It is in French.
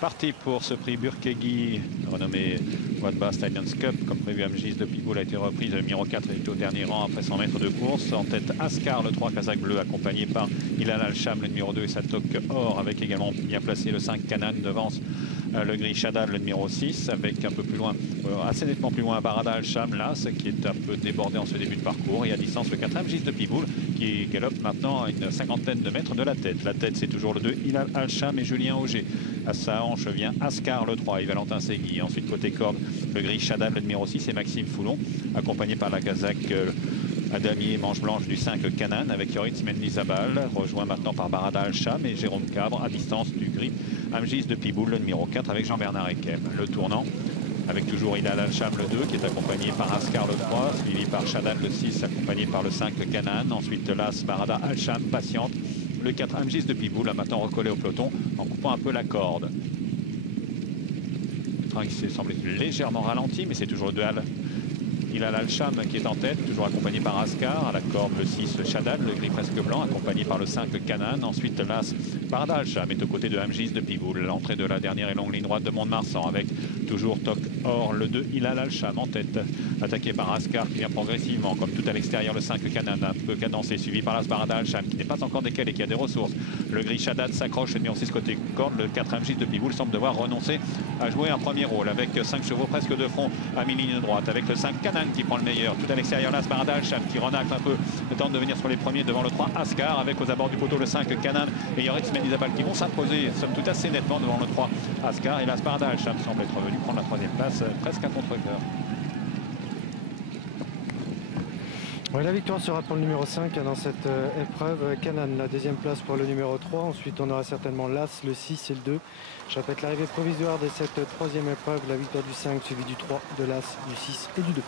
Parti pour ce prix Burkegui, renommé Wadba Stallions Cup, comme prévu. Amgis de Piboul a été reprise. Le numéro 4 est au dernier rang après 100 mètres de course. En tête, Ascar, le 3 Kazakh bleu, accompagné par Hilal Al-Sham, le numéro 2, et Satok Or, avec également bien placé le 5 Kanan devance le gris Shaddad, le numéro 6, avec un peu plus loin, assez nettement plus loin, Barada Al-Sham, là, ce qui est un peu débordé en ce début de parcours. Et à distance, le 4 Amgis de Piboul, qui galope maintenant à une cinquantaine de mètres de la tête. La tête, c'est toujours le 2 Hilal Al-Sham et Julien Auger. À sa hanche vient Ascar, le 3, et Valentin Segui. Ensuite, côté corde, le gris Shaddad, le numéro 6, et Maxime Foulon, accompagné par la Kazakh Adamier, manche blanche du 5 Kanan, avec Yoritz Mendizabal, rejoint maintenant par Barada Al-Sham et Jérôme Cabre, à distance du gris Amgis de Piboul, le numéro 4, avec Jean-Bernard Ekem. Le tournant, avec toujours Hilal Al-Sham, le 2, qui est accompagné par Ascar, le 3, suivi par Shaddad, le 6, accompagné par le 5 Kanan. Ensuite, l'As Barada Al-Sham, patiente. Le 4 Amgis de Piboul a maintenant recollé au peloton en coupant un peu la corde. Le train qui semble légèrement ralenti, mais c'est toujours le 2 Hilal Al-Sham qui est en tête, toujours accompagné par Ascar. À la corde, le 6 Shaddad, le gris presque blanc, accompagné par le 5 Kanan. Ensuite, l'As Barada Al-Sham est aux côtés de Amgis de Piboul. L'entrée de la dernière et longue ligne droite de Mont-de-Marsan, avec toujours Tok Or, le 2 Hilal Al-Sham en tête, attaqué par Ascar qui vient progressivement, comme tout à l'extérieur, le 5 Kanan, un peu cadencé, suivi par l'As Barada Al-Sham qui n'est pas encore décalé, qui a des ressources. Le gris Shaddad s'accroche, le numéro 6 côté corde. Le 4 Amgis de Piboul semble devoir renoncer à jouer un premier rôle, avec 5 chevaux presque de front à mi-ligne droite, avec le 5 Kanan qui prend le meilleur. Tout à l'extérieur, l'As Barada Al-Sham qui renacle un peu, le temps de venir sur les premiers devant le 3 Ascar, avec aux abords du poteau le 5 Kanan et Yoritz Mendizabal qui vont s'imposer, somme toute assez nettement devant le 3 Ascar. Et l'As Barada Al-Sham semble être revenu prendre la troisième place, presque à contre-cœur. Ouais, la victoire sera pour le numéro 5 dans cette épreuve. Kanan, la deuxième place pour le numéro 3. Ensuite, on aura certainement l'As, le 6 et le 2. Je répète l'arrivée provisoire de cette troisième épreuve, la victoire du 5 suivie du 3, de l'As, du 6 et du 2.